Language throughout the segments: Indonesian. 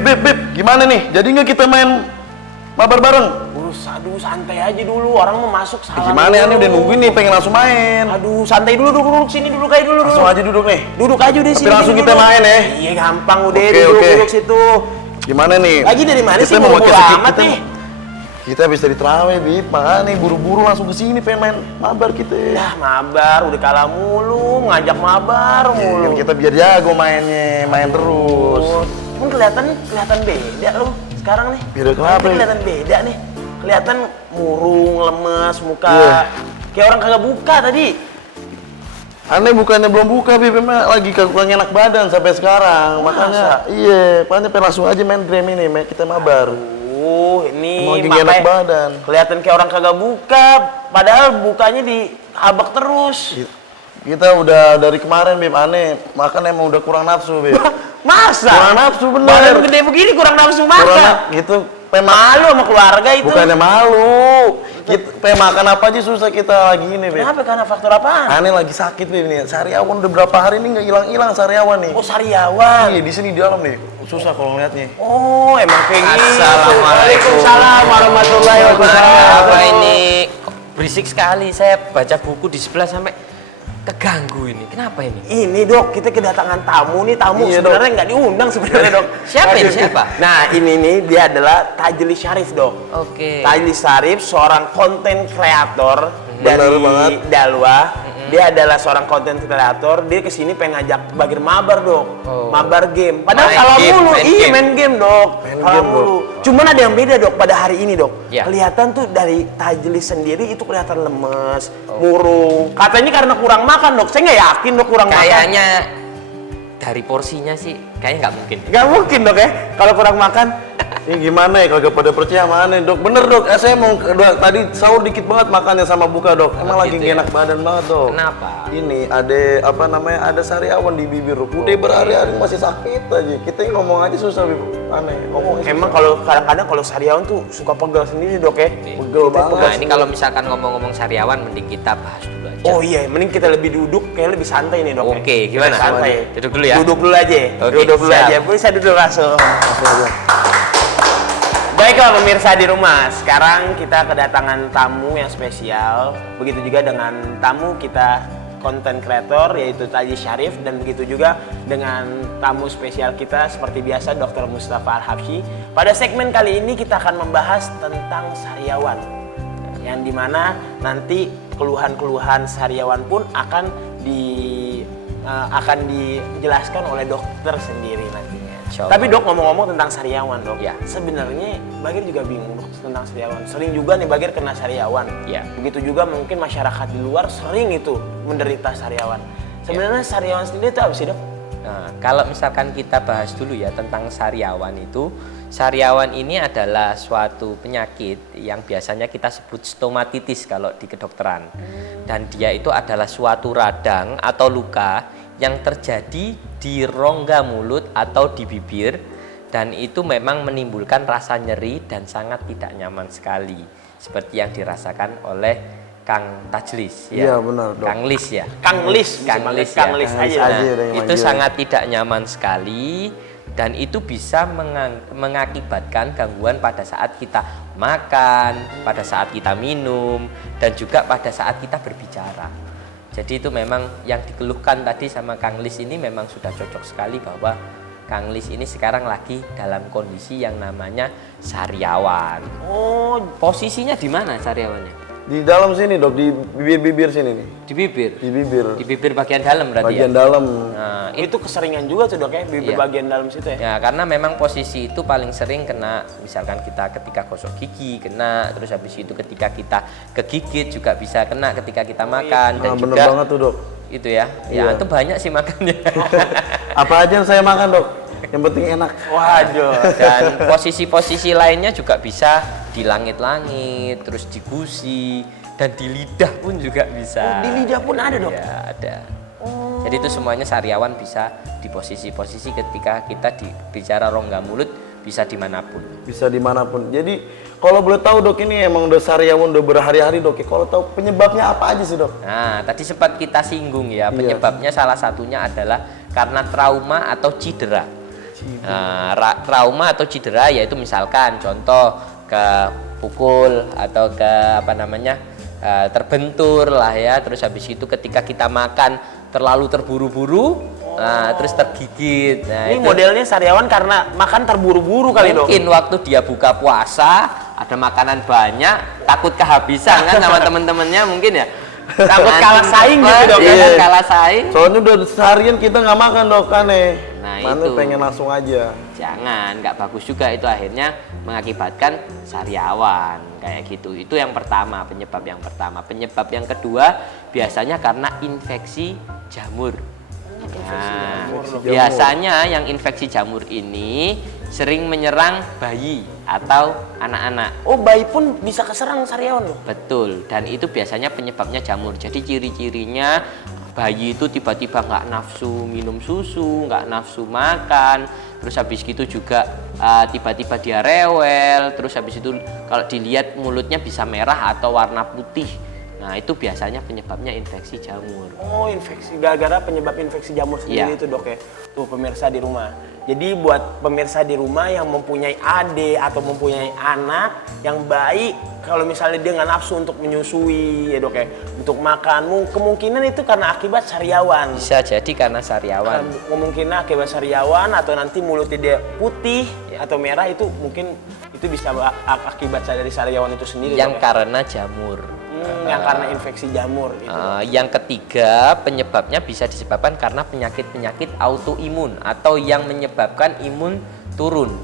Bib, gimana nih? Jadi nggak kita main mabar bareng? Aduh, santai aja dulu. Orang mau masuk salam. Gimana ya nih, udah nungguin nih, pengen langsung main. Aduh, santai dulu, duduk sini dulu kayak dulu. Langsung aja duduk nih. Duduk aja di sini. Tapi langsung kita main ya. Iya, gampang udah Oke. duduk situ. Gimana nih? Lagi dari mana sih? Kita mau Buru-buru pakai amat nih. Kita habis dari terawih, Bib. Makanya nih buru-buru langsung ke sini pengen main mabar kita. Dah, mabar udah kalah mulu, ngajak mabar mulu. Kan kita biar jago mainnya, main terus. Cuman kelihatan beda lu sekarang nih. Beda kenapa? Kelihatan beda nih. Kelihatan murung, lemes, muka kayak orang kagak buka tadi. Aneh bukannya belum buka, Bib, emang lagi kurang enak badan sampai sekarang. Makanya makanya pengen langsung aja main game ini, kita mabar. Ini lagi enak badan. Kelihatan kayak orang kagak buka, padahal bukanya dihabak terus. Kita udah dari kemarin, Bib, aneh makan emang udah kurang nafsu, Bib. Masa? Kurang nafsu bener. Badan gede begini kurang nafsu makan. Gitu. Malu sama keluarga itu. Bukannya malu. Pengen makan apa aja susah kita lagi ini, Bib. Kenapa? Karena faktor apaan? Aneh lagi sakit, Bib, nih. Sariawan udah berapa hari ini nggak hilang-hilang Sariawan nih. Oh, Sariawan. Iya, di sini di dalam nih. Susah kalau ngeliatnya. Oh, emang kayak gitu. Assalamualaikum. Waalaikumsalam warahmatullahi wabarakatuh. Apa ini? Kok berisik sekali. Saya baca buku di sebelah sampai keganggu ini. Kenapa ini? Ini dok, kita kedatangan tamu nih. Tamu Iya, sebenarnya nggak diundang sebenarnya dok. Siapa ini? Siapa? Nah ini nih dia adalah Tajli Syarif dok. Oke. Tajli Syarif seorang konten kreator dari Benar banget. Dalwa. Dia adalah seorang konten kreator. Dia kesini pengen ngajak Bagir mabar dok. Oh. Mabar game. Padahal Main kalau game, mulu, main iya game. main game dok. Main Kalau game, mulu. Cuman ada yang beda dok pada hari ini dok. Ya. Kelihatan tuh dari Tajli sendiri itu kelihatan lemes, murung. Katanya karena kurang makan dok. Saya nggak yakin dok kurang makan. Kayaknya dari porsinya sih kayaknya nggak mungkin. Nggak mungkin dok ya kalau kurang makan. Ini gimana ya, kagak pada percaya mana, Dok? Bener, Dok. Saya mau tadi sahur dikit banget makannya sama buka, Dok. Emang lagi gitu ya? enak badan banget, Dok. Kenapa? Ini ada sariawan di bibir, Dok. Udah berhari-hari masih sakit aja. Kita yang ngomong aja susah, Bib. Aneh. Ngomongnya Emang kalau kadang-kadang kalau sariawan tuh suka pegel sendiri dok ya. Pegel Kita banget. pegel Nah ini kalau misalkan ngomong-ngomong sariawan, mending kita bahas dulu aja. Oh iya, mending kita lebih duduk, kayak lebih santai nih dok. Oke, ya. gimana? Kita santai. Duduk dulu ya? Duduk dulu aja. Oke, Duduk dulu siap. aja. Bisa duduk langsung. Langsung aja. Baiklah pemirsa di rumah, sekarang kita kedatangan tamu yang spesial. Begitu juga dengan tamu kita konten kreator yaitu Tajli Syarif, dan begitu juga dengan tamu spesial kita seperti biasa Dr. Mustafa Al-Habsyi. Pada segmen kali ini kita akan membahas tentang sariawan, yang dimana nanti keluhan-keluhan sariawan pun akan dijelaskan oleh dokter sendiri nantinya. Tapi dok, ngomong-ngomong tentang sariawan dok, Ya. sebenarnya Bagir juga bingung dok tentang sariawan. Sering juga nih Bagir kena sariawan. Ya. Begitu juga mungkin masyarakat di luar sering itu menderita sariawan. Sebenarnya sariawan sendiri itu apa sih dok? Nah, kalau misalkan kita bahas dulu ya tentang sariawan itu, sariawan ini adalah suatu penyakit yang biasanya kita sebut stomatitis kalau di kedokteran. Dan dia itu adalah suatu radang atau luka yang terjadi di rongga mulut atau di bibir, dan itu memang menimbulkan rasa nyeri dan sangat tidak nyaman sekali seperti yang dirasakan oleh Kang Tajlis ya. Iya, benar, Dok. Kang Lis ya. Kang Lis, Kang Lis ya. Kang Lis Kang Lis aja. aja. Nah, Ada yang Itu manggil. sangat tidak nyaman sekali, dan itu bisa mengakibatkan gangguan pada saat kita makan, pada saat kita minum, dan juga pada saat kita berbicara. Jadi itu memang yang dikeluhkan tadi sama Kang Lis ini memang sudah cocok sekali, bahwa Kang Lis ini sekarang lagi dalam kondisi yang namanya sariawan. Oh, Posisinya di mana sariawannya? Di dalam sini, Dok, di bibir sini nih. Di bibir. Di bibir. Di bibir bagian dalam berarti Bagian ya. dalam. Nah, itu keseringan juga tuh dok ya, bibir Iya. bagian dalam situ ya. Ya, karena memang posisi itu paling sering kena, misalkan kita ketika gosok gigi kena, terus habis itu ketika kita kegigit juga bisa kena ketika kita makan, dan Nah, bener juga banget tuh, Dok. itu ya. Iya. Ya, itu banyak sih makannya. Apa aja yang saya makan, Dok? Yang penting enak. Waduh. Dan posisi-posisi lainnya juga bisa di langit-langit, terus di gusi, dan di lidah pun juga bisa. Oh, di lidah pun ada, Dok? Ya, ada. Jadi itu semuanya sariawan bisa di posisi-posisi ketika kita bicara rongga mulut, bisa dimanapun. Bisa dimanapun. Jadi kalau boleh tahu, Dok, ini emang udah sariawan udah berhari-hari, Dok. Kalau tahu penyebabnya apa aja sih, Dok? Nah, tadi sempat kita singgung ya, Iya. penyebabnya salah satunya adalah karena trauma atau cedera. Trauma atau cedera yaitu misalkan contoh ke pukul atau ke terbentur lah ya, terus habis itu ketika kita makan terlalu terburu-buru, terus tergigit. Nah, Ini itu modelnya sariawan karena makan terburu-buru kali dok. mungkin waktu dia buka puasa ada makanan banyak, takut kehabisan kan sama temen-temennya mungkin ya. Takut Nanti kalah saing gitu dok. iya, Iya. kalah saing. Soalnya udah seharian kita nggak makan dok kan Nah, Mana itu. pengen langsung aja. Jangan, nggak bagus juga, itu akhirnya mengakibatkan sariawan kayak gitu. Itu yang pertama, penyebab yang pertama. Penyebab yang kedua biasanya karena infeksi jamur. Nah, biasanya yang infeksi jamur ini sering menyerang bayi atau anak-anak. Oh bayi pun bisa keserang sariawan loh. Betul, dan itu biasanya penyebabnya jamur. Jadi ciri-cirinya bayi itu tiba-tiba nggak nafsu minum susu, nggak nafsu makan, terus habis gitu juga tiba-tiba dia rewel, terus habis itu kalau dilihat mulutnya bisa merah atau warna putih. Nah itu biasanya penyebabnya infeksi jamur. Oh infeksi, gara-gara penyebab infeksi jamur sendiri Iya. itu dok ya. Tuh pemirsa di rumah. Jadi buat pemirsa di rumah yang mempunyai adik atau mempunyai anak yang baik, kalau misalnya dia nggak nafsu untuk menyusui ya dok ya, untuk makan, kemungkinan itu karena akibat sariawan. Bisa jadi karena sariawan. Kemungkinan akibat sariawan atau nanti mulutnya dia putih atau merah, itu mungkin itu bisa akibat dari sariawan itu sendiri. Yang dok, ya? karena jamur. Yang karena infeksi jamur itu. Yang ketiga, penyebabnya bisa disebabkan karena penyakit-penyakit autoimun atau yang menyebabkan imun turun.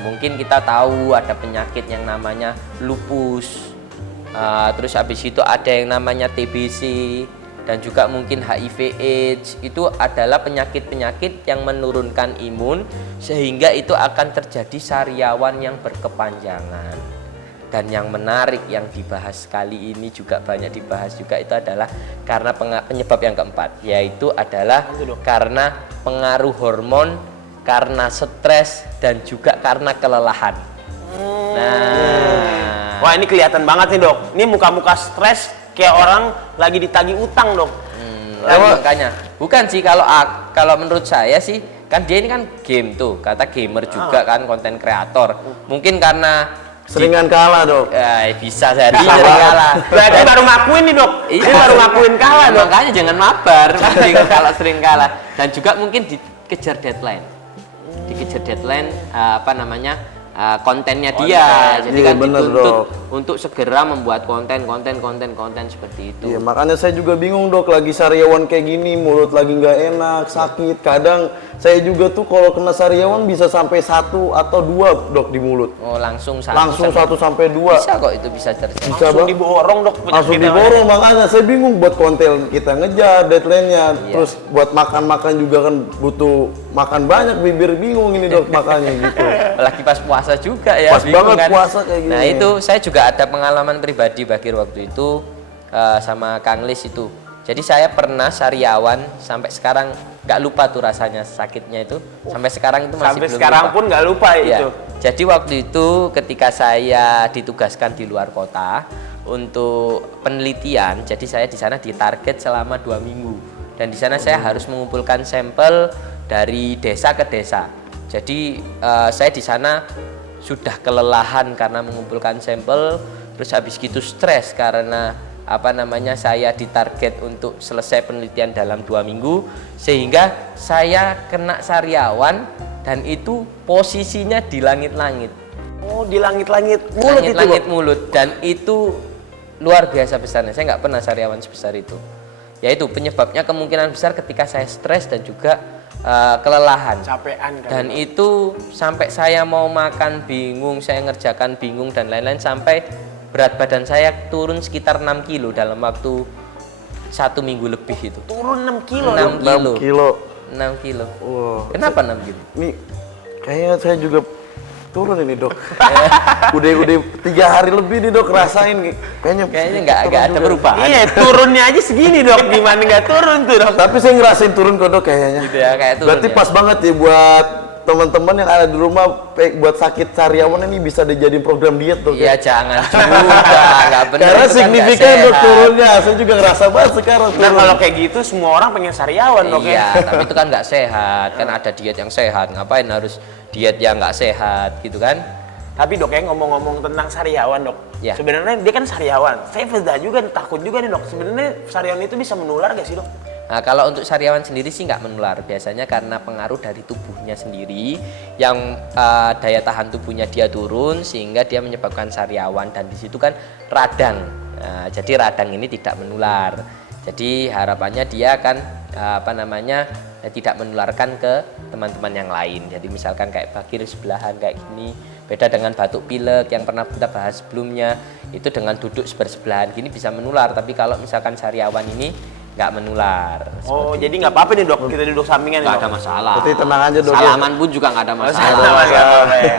Mungkin kita tahu ada penyakit yang namanya lupus, terus habis itu ada yang namanya TBC, dan juga mungkin HIV/AIDS. Itu adalah penyakit-penyakit yang menurunkan imun sehingga itu akan terjadi sariawan yang berkepanjangan. Dan yang menarik yang dibahas kali ini juga banyak dibahas juga itu adalah karena penyebab yang keempat, yaitu adalah karena pengaruh hormon, karena stres, dan juga karena kelelahan. Nah, Wah ini kelihatan banget nih dok. Ini muka-muka stres kayak orang lagi ditagih utang dok. makanya bukan sih, kalau menurut saya sih, kan dia ini kan game tuh, kata gamer juga kan, konten kreator. Mungkin karena Seringan kalah dok. bisa jadi sering kalah. Berarti baru ngakuin nih dok. Iya, Dia baru ngakuin kalah dok. Makanya jangan mabar kalau sering kalah. Dan juga mungkin dikejar deadline. Dikejar deadline kontennya dia. Jadi Iya, kan bener, dituntut Dok. untuk segera membuat konten seperti itu. Iya, makanya saya juga bingung dok, lagi sariawan kayak gini, mulut lagi nggak enak, sakit. Kadang saya juga tuh kalau kena sariawan bisa sampai 1 atau 2 dok di mulut. Oh, langsung 1 sampai 2. Bisa kok itu bisa terjadi. Bisa, Langsung Bang. diborong dok. Langsung penyakitnya. diborong, makanya saya bingung buat konten kita ngejar deadline-nya. Iya. Terus buat makan-makan juga kan butuh makan banyak, bibir bingung ini dok makanya gitu. Apalagi pas puasa juga ya. Pas bingung banget puasa kayak gini. Nah itu saya juga ada pengalaman pribadi Bakir waktu itu sama Kang Lis itu. Jadi saya pernah sariawan sampai sekarang nggak lupa tuh rasanya sakitnya itu. Sampai sekarang itu masih Sampai belum sekarang lupa. pun nggak lupa Iya. itu. Jadi waktu itu ketika saya ditugaskan di luar kota untuk penelitian, jadi saya di sana ditarget selama 2 minggu. Dan di sana saya harus mengumpulkan sampel dari desa ke desa. Jadi saya di sana sudah kelelahan karena mengumpulkan sampel, terus habis gitu stres karena saya ditarget untuk selesai penelitian dalam 2 minggu, sehingga saya kena sariawan dan itu posisinya di langit-langit. Oh di langit-langit mulut itu Langit-langit dok. mulut, dan itu luar biasa besarnya. Saya nggak pernah sariawan sebesar itu. Yaitu penyebabnya kemungkinan besar ketika saya stres dan juga kelelahan. Capean kan. Dan itu sampai saya mau makan bingung, saya ngerjakan bingung dan lain-lain, sampai berat badan saya turun sekitar 6 kilo dalam waktu 1 minggu lebih itu. Turun 6 kilo 6 dok. kilo. 6 kilo. 6 kilo. Wah. Kenapa 6 kilo? Ini kayaknya saya juga turun ini dok. udah 3 hari lebih nih dok, rasain kayaknya Kayaknya nggak ada perubahan. Iya turunnya aja segini dok. Gimana nggak turun tuh dok? Tapi saya ngerasain turun kok dok kayaknya. Gitu ya, kayak turun Berarti ya. pas banget ya buat teman-teman yang ada di rumah buat sakit sariawan ini bisa dijadiin program diet dok. Iya, jangan juga, nggak benar. Karena itu kan nggak signifikan dok sehat. turunnya. Saya juga ngerasa banget sekarang Nah turun. kalau kayak gitu semua orang pengen sariawan dok ya. Iya, tapi itu kan nggak sehat. Kan ada diet yang sehat. Ngapain harus diet yang nggak sehat gitu kan? Tapi dok ya ngomong-ngomong tentang sariawan dok. Ya. Sebenarnya dia kan sariawan. Saya juga takut juga nih dok. Sebenarnya sariawan itu bisa menular gak sih dok? Nah, kalau untuk sariawan sendiri sih nggak menular. Biasanya karena pengaruh dari tubuhnya sendiri yang daya tahan tubuhnya dia turun sehingga dia menyebabkan sariawan dan di situ kan radang. Nah, jadi radang ini tidak menular. Jadi harapannya dia akan tidak menularkan ke teman-teman yang lain. Jadi misalkan kayak bakir sebelahan kayak gini, beda dengan batuk pilek yang pernah kita bahas sebelumnya, itu dengan duduk bersebelahan gini bisa menular. Tapi kalau misalkan sariawan ini nggak menular. Oh jadi nggak apa-apa nih dok, kita duduk sampingan nih, Nggak dok. ada masalah. Berarti tenang aja dok. Salaman pun juga nggak ada masalah. Sama nggak apa-apa ya.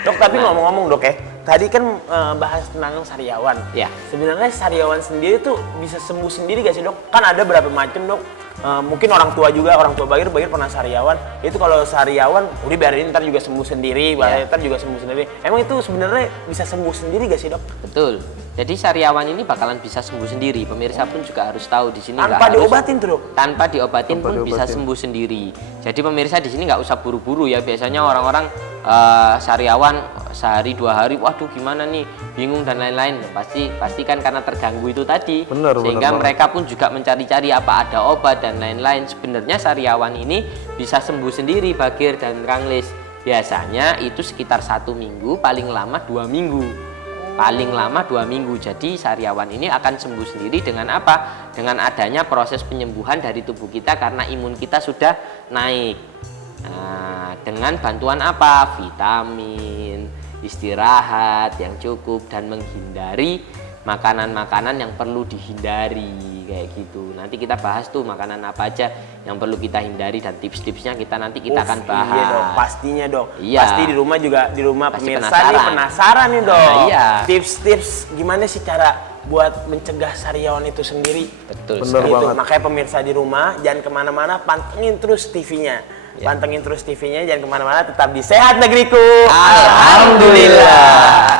Dok tapi ngomong-ngomong dok ya, tadi kan bahas tentang sariawan. Ya. Sebenarnya sariawan sendiri tuh bisa sembuh sendiri gak sih dok? Kan ada berapa macam dok. Mungkin orang tua bagir pernah sariawan. Itu kalau sariawan udah biarin ntar juga sembuh sendiri, ntar juga sembuh sendiri. Emang itu sebenarnya bisa sembuh sendiri gak sih dok? Betul. Jadi sariawan ini bakalan bisa sembuh sendiri. Pemirsa pun juga harus tahu di sini Tanpa nggak harus- diobatin tuh dok? Tanpa diobatin Tanpa pun bisa diobatin. sembuh sendiri. Jadi pemirsa di sini nggak usah buru-buru ya. Biasanya orang-orang sariawan sehari 2 hari, waduh gimana nih, bingung dan lain-lain. Pasti kan karena terganggu itu tadi. Benar, Sehingga benar mereka pun juga mencari-cari apa ada obat dan lain-lain. Sebenarnya sariawan ini bisa sembuh sendiri, Bagir dan Kanglis. Biasanya itu sekitar 1 minggu, paling lama 2 minggu. Paling lama 2 minggu. Jadi sariawan ini akan sembuh sendiri dengan apa? Dengan adanya proses penyembuhan dari tubuh kita karena imun kita sudah naik. Nah, dengan bantuan apa? Vitamin, istirahat yang cukup dan menghindari makanan-makanan yang perlu dihindari kayak gitu. Nanti kita bahas tuh makanan apa aja yang perlu kita hindari dan tips-tipsnya kita akan bahas. Iya dok, pastinya dok. Iya. Pasti di rumah Pasti pemirsa nih penasaran nih dok. Nah, iya. Tips-tips gimana sih cara buat mencegah sariawan itu sendiri? Betul Bener sekali. Gitu. banget. Makanya pemirsa di rumah jangan kemana-mana, pantengin terus TV-nya. Ya. Pantengin terus TV-nya, jangan kemana-mana, tetap di Sehat Negeriku. Alhamdulillah.